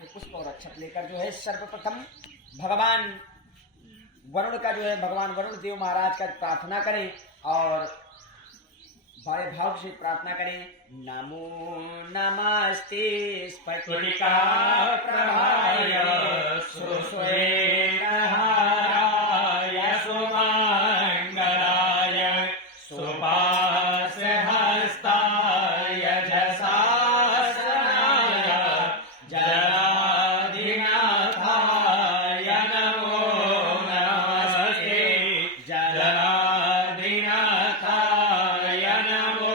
में पुष्प और अक्षत लेकर जो है सर्वप्रथम भगवान वरुण का जो है भगवान वरुण देव महाराज का प्रार्थना करें और बड़े भाव से प्रार्थना करें। नमो नमस्ते स्फटिका प्रभाय सुश्वेतहाराय सुमंगलाय सुपाशहस्ताय जसासनाय जलाधिनाथाय नमो नमस्ते जलाधिनाथाय नमो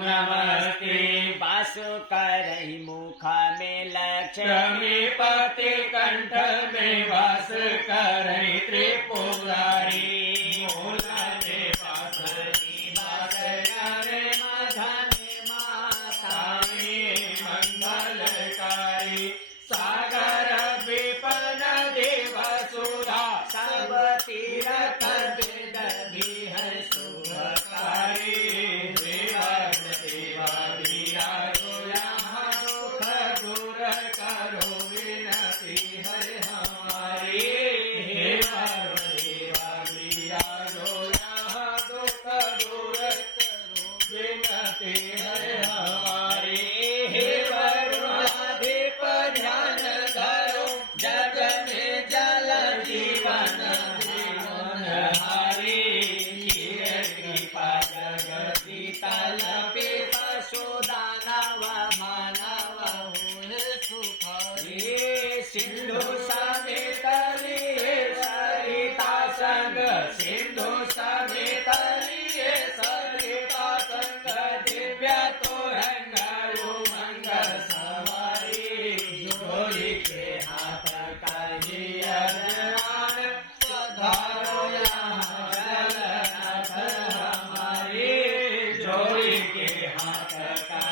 नमस्ते। वासुकरहि मुख में लक्ष्मीपति कंठ में वास करहि त्रिपुरारी सागर विपन देव सुधा सब तीरथ वेद भी है शुभकारी। देवा वीरा जो यहाँ दुख दूर करो विनती है हमारी। देवा वीरा जो यहाँ दुख दूर करो विनती है हमारी। हे वरुणाधिप ध्यान धरो जग में जल जीवन जीवनहारी। कृपा जगति तलपे पशुदानव मानव हुए सुखी। सिंधु समेत लिए सरिता संग सिंधु समेत लिए सरिता संग दिव्य तोरंग मंगल सवारी। जोड़ी के हाथ का यजमान पधारो यहाँ जगन्नाथ हमारी। जोड़ी के हाथ का